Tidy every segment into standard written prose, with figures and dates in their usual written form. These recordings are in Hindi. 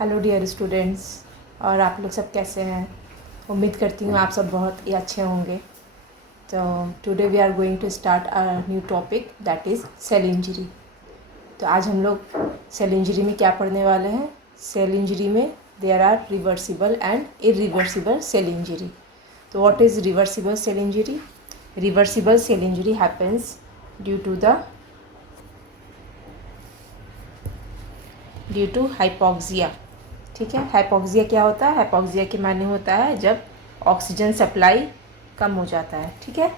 Hello dear students. और आप लोग सब कैसे हैं? उम्मीद करती हूँ आप सब बहुत ही अच्छे होंगे। तो today we are going to start a new topic that is cell injury. तो आज हम लोग सेल इंजरी में क्या पढ़ने वाले हैं? सेल इंजरी में there are reversible and irreversible cell injury. तो what is reversible cell injury? Reversible cell injury happens due to hypoxia. ठीक है, हाइपोक्सिया क्या होता है? हाइपोक्सिया के माने होता है जब ऑक्सीजन सप्लाई कम हो जाता है। ठीक है,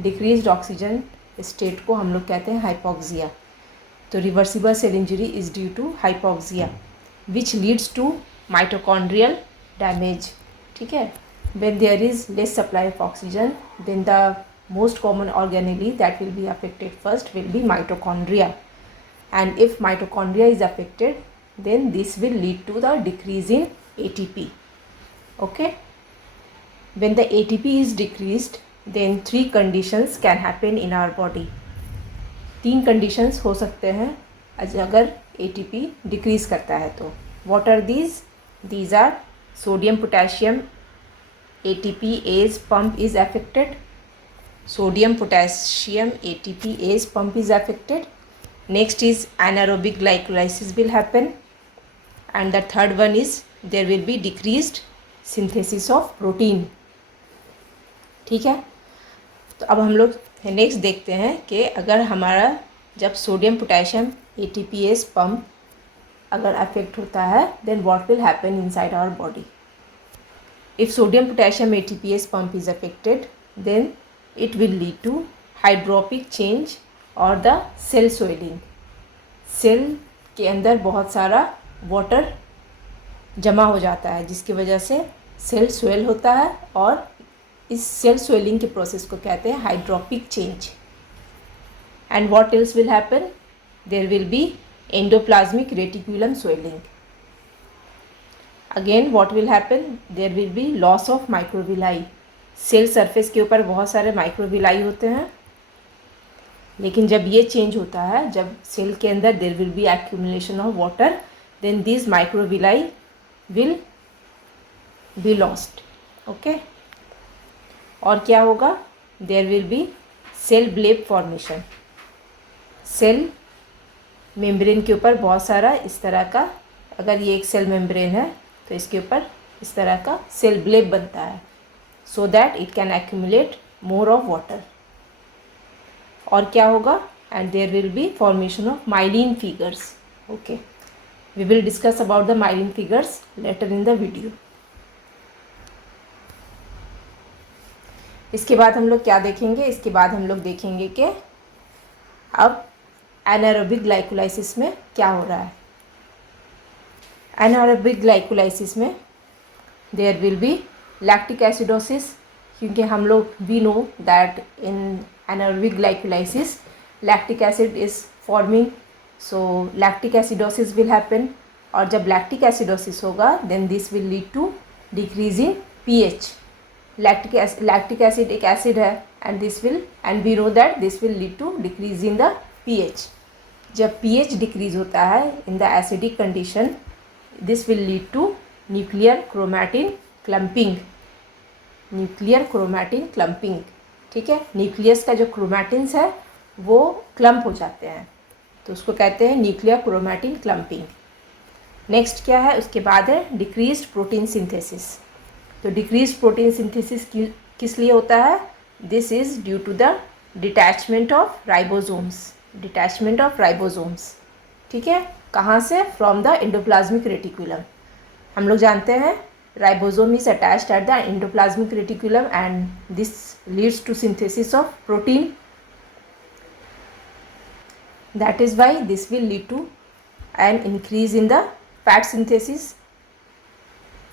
डिक्रीज्ड ऑक्सीजन स्टेट को हम लोग कहते हैं हाइपोक्सिया। तो reversible cell injury is due to hypoxia which leads to mitochondrial damage. ठीक है, when there is less supply of oxygen, then the most common organelle that will be affected first will be mitochondria, and if mitochondria is affected, then this will lead to the decrease in ATP. Okay, when the ATP is decreased, then three conditions can happen in our body. तीन conditions हो सकते हैं अगर ATP decrease करता है तो. What are these? These are sodium potassium ATPase pump is affected. Sodium potassium ATPase pump is affected. Next is anaerobic glycolysis will happen, and the third one is there will be decreased synthesis of protein. ठीक है, तो अब हम लोग नेक्स्ट देखते हैं कि अगर हमारा जब सोडियम पोटेशियम ATPase पंप अगर अफेक्ट होता है then what will happen inside our body. If sodium potassium ATPase pump is affected, then it will lead to hydropic change और द सेल स्वेलिंग। सेल के अंदर बहुत सारा वाटर जमा हो जाता है जिसकी वजह से सेल स्वेल होता है, और इस सेल स्वेलिंग के प्रोसेस को कहते हैं hydropic change. And what else will happen? There will be endoplasmic reticulum swelling. Again what will happen? There will be loss of microvilli. Cell surface के ऊपर बहुत सारे माइक्रोविलाई होते हैं, लेकिन जब ये चेंज होता है, जब सेल के अंदर there will be accumulation of water, then this microvilli will be lost. Okay, और क्या होगा? There will be cell bleb formation. Cell membrane के ऊपर बहुत सारा इस तरह का, अगर ये एक सेल मेम्ब्रेन है तो इसके ऊपर इस तरह का सेल ब्लेब बनता है so that it can accumulate more of water. और क्या होगा? and there will be formation of myelin figures. okay, we will discuss about the myelin figures later in the video. इसके बाद हम लोग क्या देखेंगे? इसके बाद हम लोग देखेंगे कि अब एनारोबिक ग्लाइकोलाइसिस में क्या हो रहा है। एनारोबिक ग्लाइकोलाइसिस में there will be lactic acidosis, क्योंकि हम लोग we know that in anaerobic glycolysis lactic acid is forming, so lactic acidosis will happen. और जब लैक्टिक एसिडोसिस होगा then this will lead to decrease in pH. Lactic acid एक एसिड है and we know that this will lead to decrease in the pH. जब pH डिक्रीज होता है in the acidic condition, this will lead to nuclear chromatin clumping. Nuclear chromatin clumping, ठीक है, न्यूक्लियस का जो क्रोमैटिन्स है वो क्लम्प हो जाते हैं, तो उसको कहते हैं न्यूक्लियर क्रोमैटिन क्लम्पिंग। नेक्स्ट क्या है? उसके बाद है डिक्रीज्ड प्रोटीन सिंथेसिस। तो डिक्रीज्ड प्रोटीन सिंथेसिस किस लिए होता है? This is due to the detachment of ribosomes. Detachment of ribosomes, ठीक है, कहाँ से? From the endoplasmic reticulum. हम लोग जानते हैं ribosome is attached at the endoplasmic reticulum and this leads to synthesis of protein. That is why this will lead to an increase in the fat synthesis.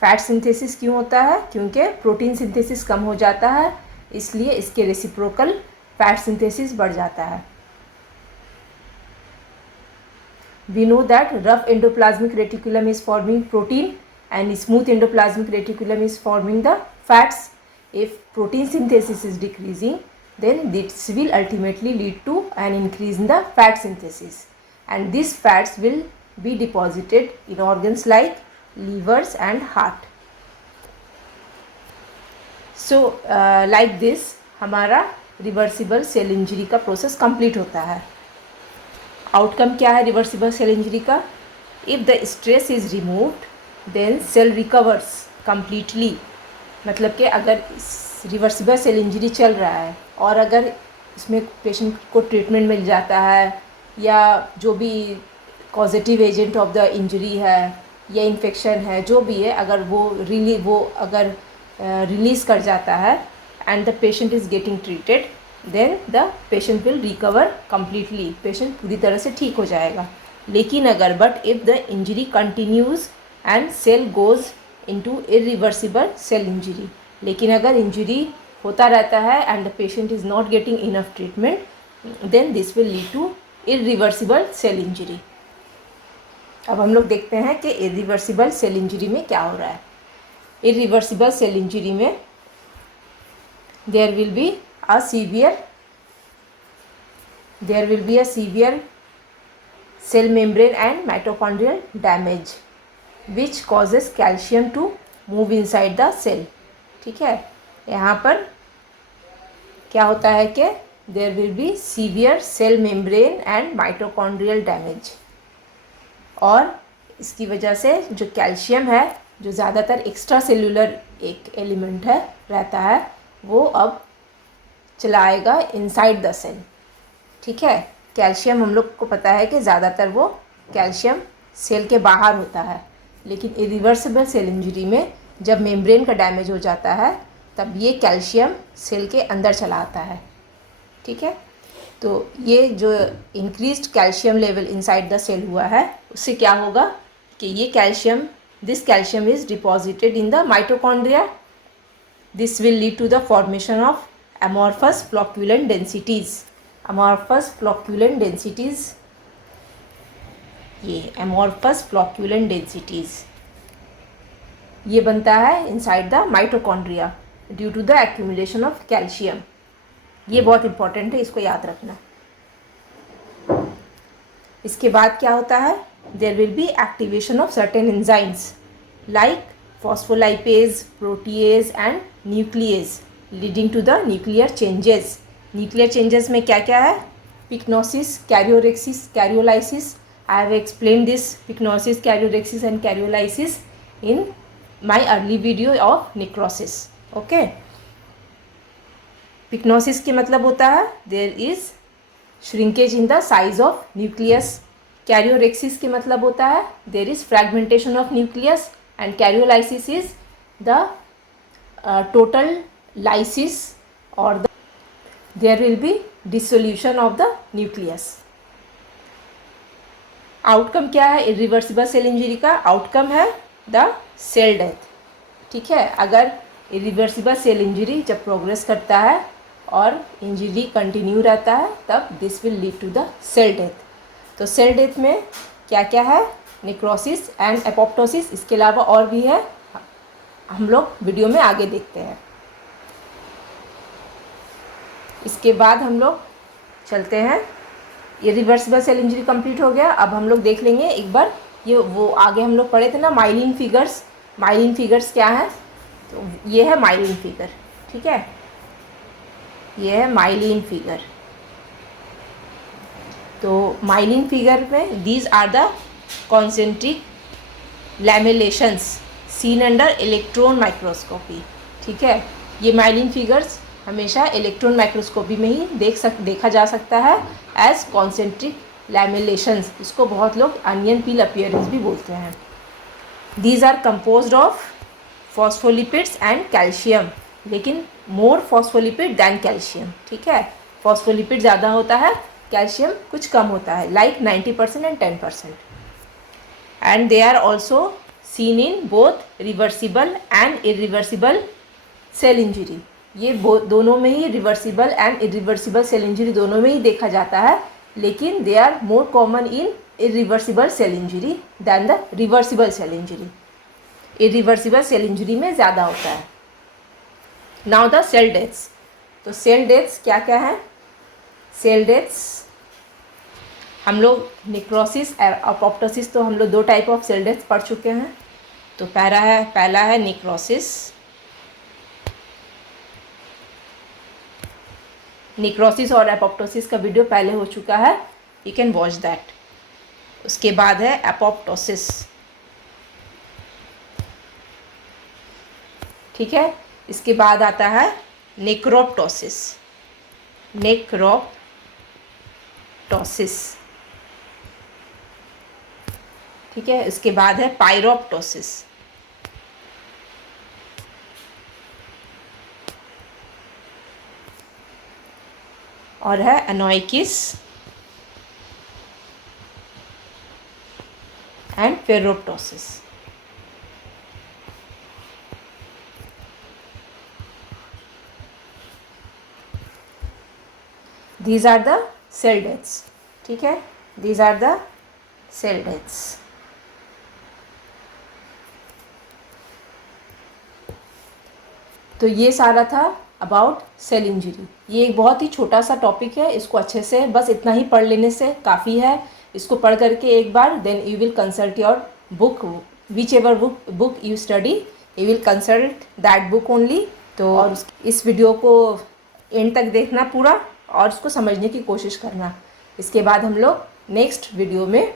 Fat synthesis क्यों होता है? क्योंकि प्रोटीन सिंथेसिस कम हो जाता है, इसलिए इसके रेसिप्रोकल फैट सिंथेसिस बढ़ जाता है। We know that rough endoplasmic reticulum is forming protein and smooth endoplasmic reticulum is forming the fats. If protein synthesis is decreasing, then this will ultimately lead to an increase in the fat synthesis, and these fats will be deposited in organs like livers and heart. So like this हमारा रिवर्सिबल सेल इंजरी का प्रोसेस कंप्लीट होता है। आउटकम क्या है रिवर्सिबल सेल इंजरी का? If the stress is removed then cell recovers completely. मतलब कि अगर रिवर्सिबल सेल इंजरी चल रहा है और अगर इसमें पेशेंट को ट्रीटमेंट मिल जाता है या जो भी causative agent of the injury है या इन्फेक्शन है जो भी है, अगर वो अगर रिलीज़ कर जाता है and the patient is getting treated, then the patient will recover completely. Patient पूरी तरह से ठीक हो जाएगा। लेकिन अगर but if the injury continues and cell goes into irreversible cell injury, लेकिन अगर इंजरी होता रहता है and the patient is not getting enough treatment, then this will lead to irreversible cell injury. अब हम लोग देखते हैं कि इरिवर्सिबल सेल इंजरी में क्या हो रहा है। इरिवर्सिबल सेल इंजरी में there will be a severe cell membrane and mitochondrial damage which causes calcium to move inside the cell। ठीक है, यहाँ पर क्या होता है कि there will be severe cell membrane and mitochondrial damage, और इसकी वजह से जो कैल्शियम है, जो ज़्यादातर एक्स्ट्रा सेलुलर एक एलिमेंट है रहता है, वो अब चला आएगा इनसाइड द सेल। ठीक है, कैल्शियम हम लोग को पता है कि ज़्यादातर वो कैल्शियम सेल के बाहर होता है, लेकिन इरिवर्सिबल सेल इंजरी में जब मेम्ब्रेन का डैमेज हो जाता है तब ये कैल्शियम सेल के अंदर चला आता है। ठीक है, तो ये जो increased calcium level inside the cell हुआ है, उससे क्या होगा कि ये this calcium is deposited in the mitochondria. This will lead to the formation of amorphous flocculent densities। amorphous flocculent densities, ये amorphous flocculent densities ये बनता है inside the mitochondria due to the accumulation of calcium। ये बहुत important है, इसको याद रखना। इसके बाद क्या होता है? There will be activation of certain enzymes like phospholipase, protease and nuclease leading to the nuclear changes। nuclear changes में क्या क्या है? pycnosis, karyorrhexis, karyolysis। I have explained this pycnosis, karyorrhexis and karyolysis in my early video of necrosis। okay, pycnosis के मतलब होता है there is shrinkage in the size of nucleus। karyorrhexis के मतलब होता है there is fragmentation of nucleus and karyolysis is the total lysis or there will be dissolution of the nucleus। Outcome क्या है इरिवर्सिबल सेल इंजरी का? आउटकम है द सेल डेथ। ठीक है, अगर इरिवर्सिबल सेल इंजरी जब प्रोग्रेस करता है और इंजरी कंटिन्यू रहता है तब this will lead to the cell death. तो सेल डेथ में क्या क्या है? नेक्रोसिस एंड एपोप्टोसिस, इसके अलावा और भी है, हम लोग वीडियो में आगे देखते हैं। इसके बाद हम लोग चलते हैं, ये रिवर्सिबल सेल इंजरी कंप्लीट हो गया। अब हम लोग देख लेंगे एक बार, ये वो आगे हम लोग पढ़े थे ना माइलिन फिगर्स। माइलिन फिगर्स क्या है? तो ये है माइलिन फिगर। ठीक है, ये है माइलिन फिगर। तो माइलिन फिगर में these are the concentric lamellations seen under electron microscopy. ठीक है, ये माइलिन फिगर्स हमेशा इलेक्ट्रॉन माइक्रोस्कोपी में ही देखा जा सकता है एज कॉन्सेंट्रिक लैमेलेशंस। इसको बहुत लोग अनियन पील अपीयरेंस भी बोलते हैं। These are composed of phospholipids and calcium, लेकिन मोर फॉस्फोलिपिड दैन कैल्शियम। ठीक है, फॉस्फोलिपिड ज़्यादा होता है, कैल्शियम कुछ कम होता है, like 90% and 10%। And they are also seen in both reversible and irreversible cell injury. ये दोनों में ही reversible and irreversible cell injury दोनों में ही देखा जाता है, लेकिन they are more common in irreversible cell injury than the reversible cell injury. Irreversible cell injury में ज़्यादा होता है। Now the cell deaths. तो सेल डेथ्स क्या क्या है? सेल डेथ्स हम लोग नेक्रोसिस और अपोप्टोसिस, तो हम लोग 2 टाइप ऑफ सेल डेथ्स पढ़ चुके हैं। तो पहला है नेक्रोसिस। नेक्रोसिस और एपोप्टोसिस का वीडियो पहले हो चुका है, यू कैन वॉच दैट। उसके बाद है एपोप्टोसिस, ठीक है। इसके बाद आता है नेक्रोप्टोसिस। नेक्रोप्टोसिस, ठीक है। इसके बाद है पायरोप्टोसिस। और है anoikis and ferroptosis. These are the cell deaths, ठीक है। These are the cell deaths। तो ये सारा था अबाउट सेल इंजरी। ये एक बहुत ही छोटा सा टॉपिक है, इसको अच्छे से बस इतना ही पढ़ लेने से काफ़ी है। इसको पढ़ करके एक बार then you will consult your book, whichever book you study, you will consult that book only. तो और इस वीडियो को एंड तक देखना पूरा और उसको समझने की कोशिश करना। इसके बाद हम लोग नेक्स्ट वीडियो में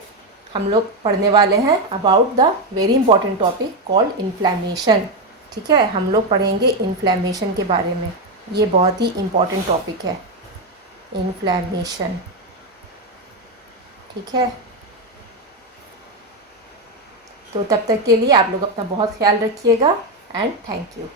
हम लोग पढ़ने वाले हैं about the very important topic called inflammation, ठीक है। हम लोग पढ़ेंगे इन्फ्लेमेशन के बारे में। ये बहुत ही इम्पॉर्टेंट टॉपिक है, इन्फ्लेमेशन, ठीक है। तो तब तक के लिए आप लोग अपना बहुत ख्याल रखिएगा एंड थैंक यू।